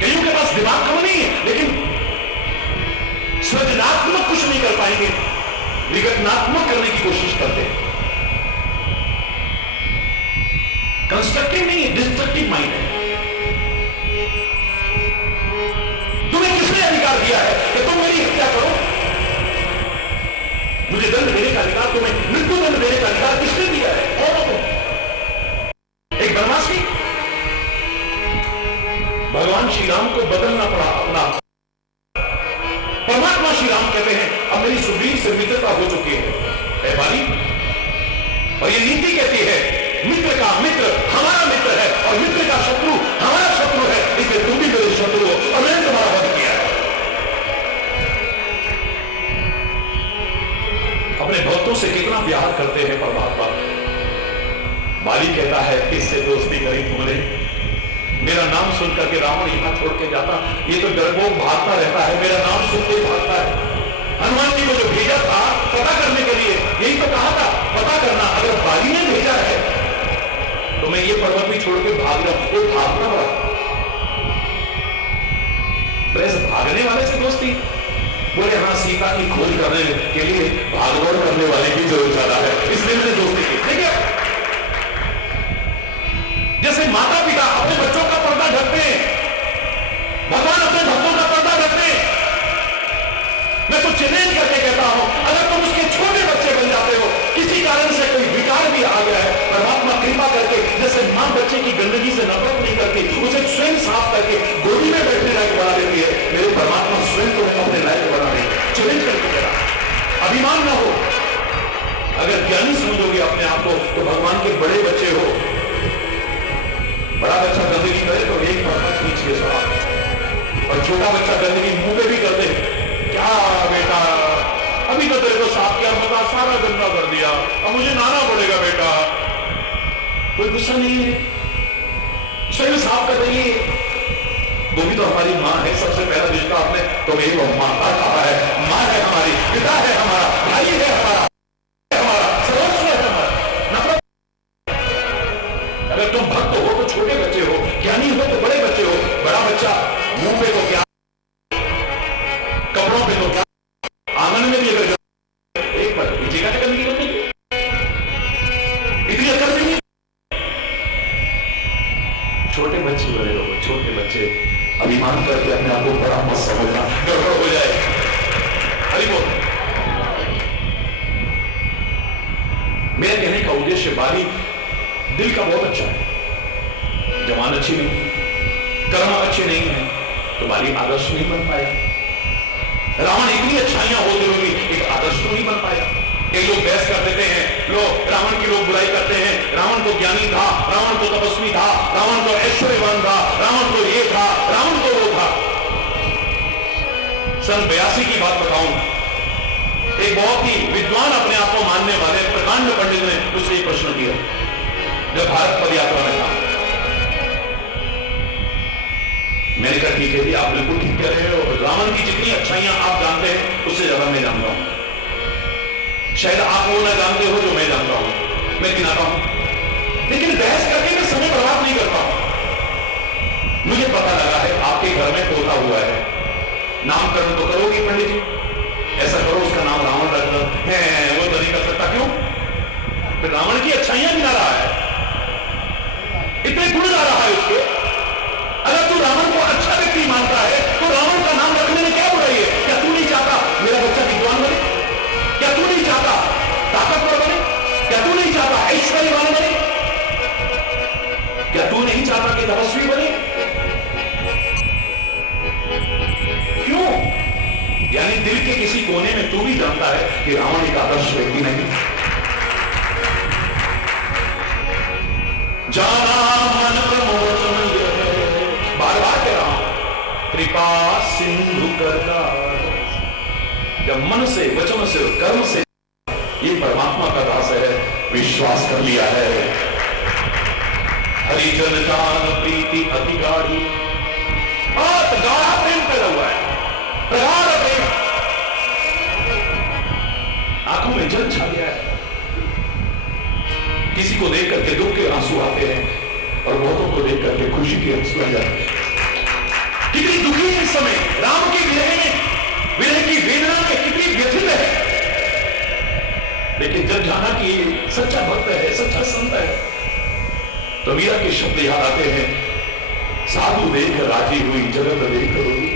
कईयों के पास दिमाग कम नहीं है, लेकिन सृजनात्मक कुछ नहीं कर पाएंगे, विघटनात्मक करने की कोशिश करते हैं। कंस्ट्रक्टिव नहीं है, डिस्ट्रक्टिव माइंड है। तुम्हें किसने अधिकार दिया है कि तुम मेरी हत्या करो? मुझे दंड देने का अधिकार, तुम्हें मृत्यु दंड देने का अधिकार किसने दिया है? कौन हो तुम? एक बनवासी? भगवान श्री राम को बदलना पड़ा अपना। परमात्मा श्री राम कहते हैं अब मेरी सुग्रीव से मित्रता हो चुकी है बाली, और ये नीति कहती है मित्र का मित्र हमारा मित्र है और मित्र का शत्रु हमारा शत्रु है, इसलिए तुम भी मेरे शत्रु हो और मैंने तुम्हारा वध किया है। अपने भक्तों से कितना प्यार करते हैं परमात्मा। बाली कहता है किससे दोस्ती करी तुमने? मेरा नाम सुनकर के रावण यहां छोड़ के जाता, ये तो डरपोक भागता रहता है, मेरा नाम सुनते ही भागता है। हनुमान जी को जो भेजा था पता करने के लिए, यही तो कहा था पता करना, अगर बाली ने भेजा है तो मैं ये पर्वत भी छोड़ के भाग रहा हूं। वो भागना पड़ा, तो ऐसे भागने वाले से दोस्ती? बोले सीता की खोज करने के लिए भागदौड़ करने वाले की जरूरत ज्यादा है, इसलिए मैंने दोस्ती की। देखिए, जैसे माता पिता अपने बच्चों का पर्दा ढकते हैं, भगवान अपने भक्तों का पर्दा ढकते हैं। मैं तो चैलेंज करके कहता हूं, अगर तुम उसके छोटे बच्चे बन जाते हो, किसी कारण से कोई विकार भी आ गया है, परमात्मा कृपा करके, जैसे मां बच्चे की गंदगी से नफरत नहीं करती, उसे स्वयं साफ करके गोदी में बैठने लायक बना देती है, मेरे परमात्मा स्वयं तुम्हें अपने लायक बना देंगे। चैलेंज करके कह रहा, अभिमान ना हो। अगर ज्ञानी समझोगे अपने आप को तो भगवान के बड़े बच्चे हो। बड़ा बच्चा गंदगी करे तो एक बार खींच के साफ, और छोटा बच्चा गंदगी मुंह पे भी कर दे, क्या बेटा अभी तो तेरे को साफ किया, मजा सारा गंदा कर दिया, अब मुझे नहाना पड़ेगा बेटा। कोई गुस्सा नहीं है, स्वयं साफ कर रही है। वो भी तो हमारी माँ है, सबसे पहला रिश्ता आपने तो एक माता का है, माँ है हमारी, पिता है हमारा, भाई है हमारा, सर्वस्व है हमारा। नफरत, अगर तुम भक्त हो तो छोटे बच्चे हो, ज्ञानी हो तो बड़े बच्चे हो। बड़ा बच्चा मुंह पे तो क्या, कपड़ों पे तो क्या, आंगन में भी अगर एक बार जगह से करने की जरूरत नहीं, इतनी अकल भी नहीं। छोटे बच्चे बड़े लोग, छोटे बच्चे अभिमान करके अपने आप को बड़ा मत समझना, गड़बड़ हो जाए। हरि बोल। मेरे कहने का उद्देश्य, बाली दिल का बहुत अच्छा है, जवान अच्छी नहीं, कर्म अच्छे नहीं है तो बाली आदर्श नहीं बन पाया। रावण इतनी अच्छाइयां हो दिलों की, एक आदर्श तो नहीं बन पाया। कई लोग बहस कर देते हैं, लोग रावण की लोग बुराई करते हैं, रावण तो ज्ञानी था, रावण तो तपस्वी था, रावण तो ऐश्वर्यवान था, रावण तो ये था, रावण तो वो था। सन 82 की बात बताऊं, एक बहुत ही विद्वान अपने आप को मानने वाले प्रकांड पंडित ने उससे एक प्रश्न किया, जब भारत पद यात्रा में था। मैंने कहा ठीक है जी, आप बिल्कुल ठीक कह रहे हो, रावण की जितनी अच्छाइयां आप जानते हैं उससे ज्यादा मैं जानता हूं। शायद आप वो ना जानते हो जो मैं जानता हूं, मैं गिनाता हूं, लेकिन बहस करके मैं समय बर्बाद नहीं करता हूं। मुझे पता लगा है आपके घर में पोता हुआ है, नामकरण तो करोगे पंडित जी, ऐसा करो उसका नाम रावण रखना है, वो तो नहीं कर सकता। क्यों? फिर रावण की अच्छाइयां गिना रहा है, इतने गुण गा रहा है उसके। अगर तू रावण को अच्छा व्यक्ति मानता है तो रावण का नाम रखने में क्या बुराई है? क्या तू नहीं चाहता मेरा बच्चा विद्वान बने? क्या तू नहीं चाहता ताकतवर बने? क्या तू नहीं चाहता ऐश्वर्यवान बने? क्या तू नहीं चाहता कि तपस्वी बने? क्यों? यानी दिल के किसी कोने में तू भी जानता है कि रावण एक आदर्श व्यक्ति नहीं। जाना मन प्रमोचन, बार बार कह रहा हूं, कृपा सिंधु करदा। जब मन से, वचन से, कर्म से ये परमात्मा का दास है, विश्वास कर लिया है। हरिजन जान प्रीति अति गाढ़ी, बहुत गाढ़ा प्रेम पैदा हुआ है, प्रगाढ़ प्रेम, आंखों में जल छा गया है। किसी को देख करके दुख के आंसू आते हैं और बहुतों को देख करके खुशी के आंसू आ जाते हैं। कितनी दुखी है इस समय, राम की विरह में, विरह की वेदना में कितनी व्यथित है। लेकिन जब जाना कि सच्चा भक्त है, सच्चा संत है, तो मीरा के शब्द याद आते हैं, साधु देख राजी हुई जगत देख रोगी।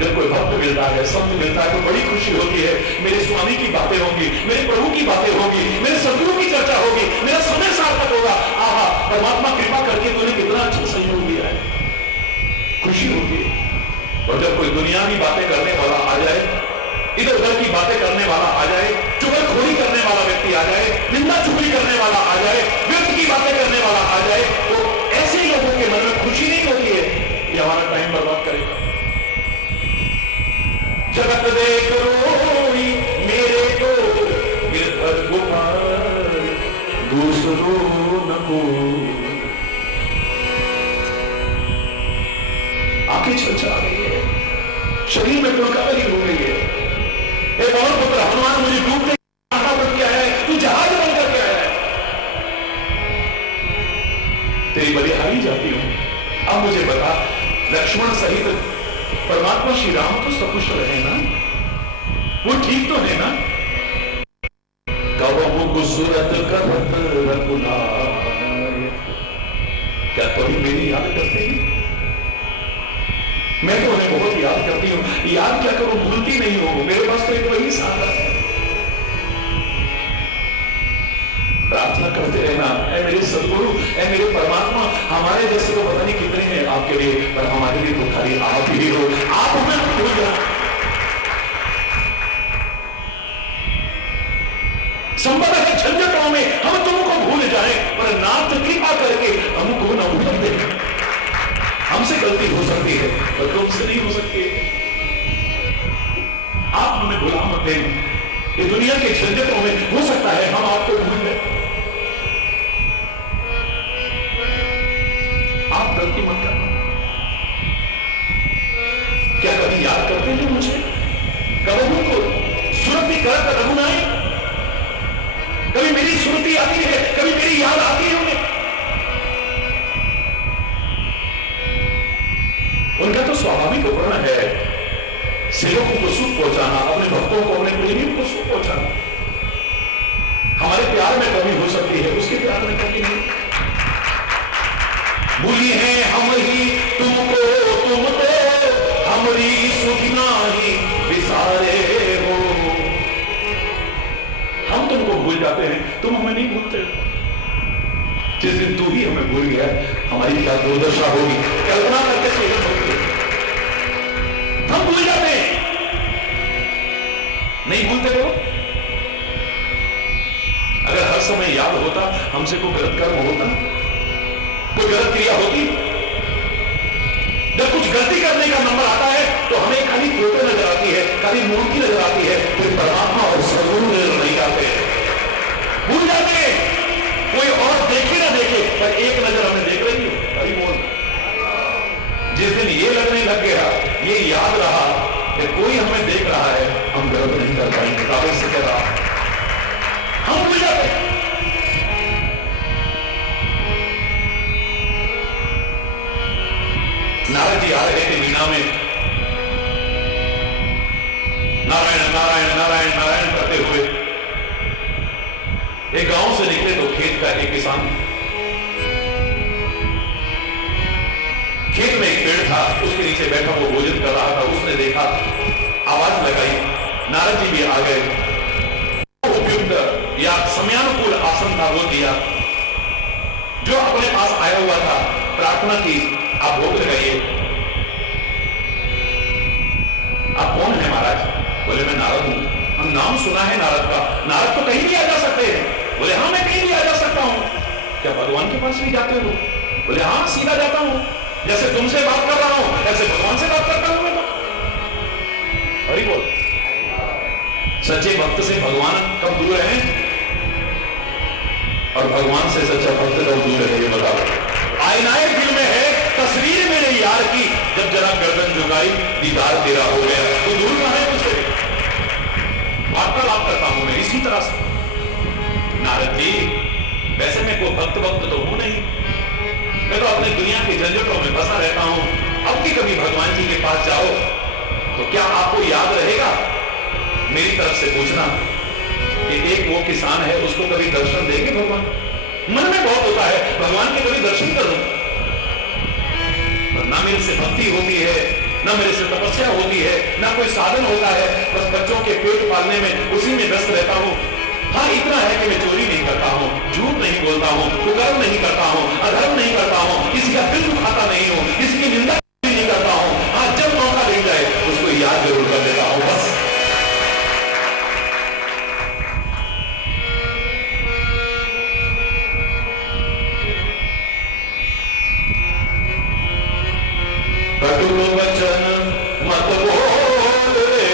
जब कोई भक्त मिलता है, संत मिलता है तो बड़ी खुशी होती है। मेरे स्वामी की बातें होंगी, मेरे प्रभु की बातें होगी, मेरे सदगुरु की चर्चा होगी, मेरा समय सार्थक होगा। आहा, परमात्मा कृपा करके तूने कितना अच्छा संयोग दिया है, खुशी होती है। और जब कोई दुनियावी बातें करने वाला आ जाए, इधर उधर की बातें करने वाला आ जाए, चुगलखोरी करने वाला व्यक्ति आ जाए, निंदा चुगली करने वाला आ जाए, व्यर्थ की बातें करने वाला आ जाए, तो ऐसे लोगों के मन में खुशी नहीं होती है कि हमारा टाइम बर्बाद करेगा। जगत देख रोई मेरे को गिरधर गोपाल, दूसरो न को। आंखें छलछला रही है, शरीर में पुलकावली हो गई है। एक और पुत्र हनुमान मुझे डूबने बन के आया है, तू जहाज बन करके आया है, तेरी बलिहारी जाती हूं। अब मुझे बता, लक्ष्मण सहित परमात्मा श्री राम तो सकुशल रहे ना? वो ठीक तो है ना? कबहू गुसरत करत रघुनाथ, क्या कभी मेरी याद करते हैं? मैं तो उन्हें बहुत याद करती हूं। याद क्या करूं, भूलती नहीं हूं। मेरे पास तो एक वही सहारा है। प्रार्थना करते रहना, ऐ मेरे सदगुरु, ऐ मेरे परमात्मा, हमारे जैसे तो पता नहीं कितने हैं आपके लिए, पर हमारे लिए तो खाली आप ही हो। आप हमें भूल जाओ। संपदा की झंझटों में हम तुमको भूल जाएं, पर नाथ कृपा करके हमको न भूल दे। हमसे गलती हो सकती है पर तुमसे नहीं हो सकती। आप हमें भुला मत दें। ये दुनिया के झंझटों में हो सकता है हम आपको भूल गए। आप गलती मत करना। क्या कभी याद करते हैं मुझे? कभी को सुरति कर रघुनाई, कभी मेरी सुरति आती है, कभी मेरी याद आती है उन्हें। उनका तो स्वाभाविक गुण है सेवकों को सुख पहुंचाना, अपने भक्तों को, अपने प्रेमियों को सुख पहुंचाना। हमारे प्यार में कमी हो सकती है, उसके प्यार में कमी नहीं। भूली हैं हम ही तुमको, तुम तो हमारी सुखना ही विसारे हो। हम तुमको भूल जाते हैं, तुम हमें नहीं भूलते। जिस दिन तू ही हमें भूल गया, हमारी क्या दुर्दशा होगी, कल्पना करके सोच होगी। हम भूल जाते हैं, नहीं भूलते हो। अगर हर समय याद होता, हमसे कोई गलत कर्म होता, कोई गलत क्रिया होती। जब कुछ गलती करने का नंबर आता है तो हमें खाली फोटो नजर आती है, खाली मूर्ति नजर आती है, फिर परमात्मा और सदगुरु नजर नहीं आते। भूल जाते हैं, कोई और देखे ना देखे, पर एक नजर हमें देख रही है। हरि बोल। जिस दिन ये लगने लग गया, ये याद रहा कि कोई हमें देख रहा है, हम गलत नहीं कर पाएंगे। काबिल से कह रहा, हम भूल जाते हैं। नारद जी आ रहे थे मीना में, नारायण नारायण नारायण नारायण करते हुए। एक गांव से निकले तो खेत का एक किसान, खेत में एक पेड़ था, उसके नीचे बैठा वो भोजन कर रहा था। उसने देखा, आवाज लगाई, नारद जी भी आ गए। उपयुक्त या समयानुकूल आसन था वो दिया। जो अपने पास आया हुआ था, प्रार्थना की, आप भोग लगाइए। आप कौन है महाराज? बोले मैं नारद हूं। हम नाम सुना है नारद का। नारद तो कहीं भी आ जा सकते हैं। बोले हाँ मैं कहीं भी आ जा सकता हूं। क्या भगवान के पास भी जाते हो? बोले हाँ सीधा जाता हूं। जैसे तुमसे बात कर रहा हूं ऐसे भगवान से बात करता हूं मैं तो। हरि बोल। सच्चे भक्त से भगवान कब दूर है और भगवान से सच्चा भक्त कब दूर है, ये बताओ। आईनाए दिल में है तस्वीर मेरे यार की, जब जरा गर्दन झुकाई दीदार तेरा हो गया। तो दूर कहां है तुझसे? वार्तालाप करता हूं मैं इसी तरह से। नारद जी वैसे मैं कोई भक्त तो हूं नहीं, मैं तो अपने दुनिया की झंझटों में फंसा रहता हूं। अब भी कभी भगवान जी के पास जाओ तो क्या आपको याद रहेगा? मेरी तरफ से पूछना कि एक वो किसान है, उसको कभी दर्शन देंगे भगवान? मन में बहुत होता है भगवान के कभी दर्शन कर लूं, ना मेरे से भक्ति होती है, ना मेरे से तपस्या होती है, ना कोई साधन होता है। बस बच्चों के पेट पालने में उसी में व्यस्त रहता हूं। हाँ इतना है कि मैं चोरी नहीं करता हूं, झूठ नहीं बोलता हूं, कुकर्म नहीं करता हूं, अधर्म नहीं करता हूं, किसी का दिल दुखाता नहीं हूं, किसी की निंदा नहीं करता हूं। हाँ जब मौका मिल जाए उसको याद जरूर कर देता हूं बस। कटु वचन मत बोल रे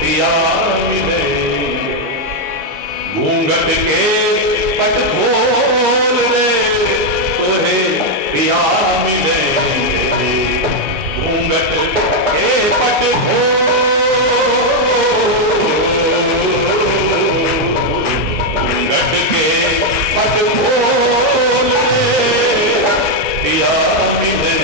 पिया मिले, घूंघट के पट खोल रे तोहे पिया मिले, घूंघट के पट खोल, घूंघट के पट खोल रे पिया मिले।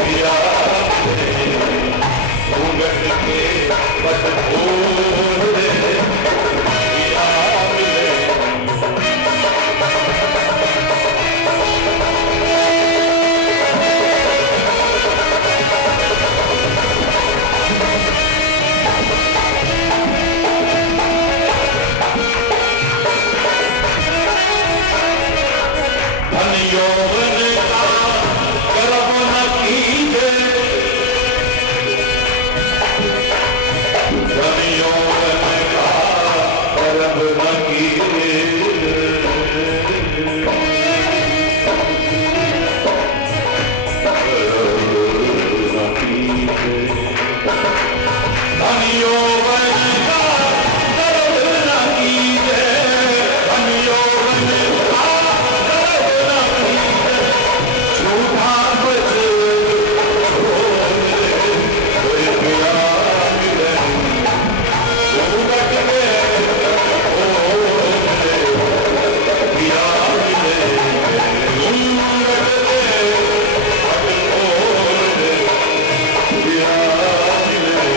पिया घूंघट के बस खोल दे पिया मिले धन यौवन का गर्व न कीजे धन यौवन का गर्व न कीजे धन यौवन का गर्व न कीजे धन यौवन का गर्व न कीजे झूठा बचन छोड़ दे कोई पिया मिले घूंघट के खोल दे पिया मिले घूंघट के बस खोल दे पिया मिले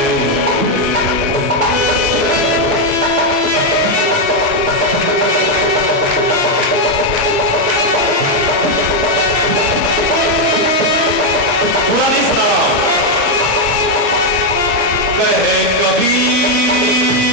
पूरा नहीं सुना कहे कबीर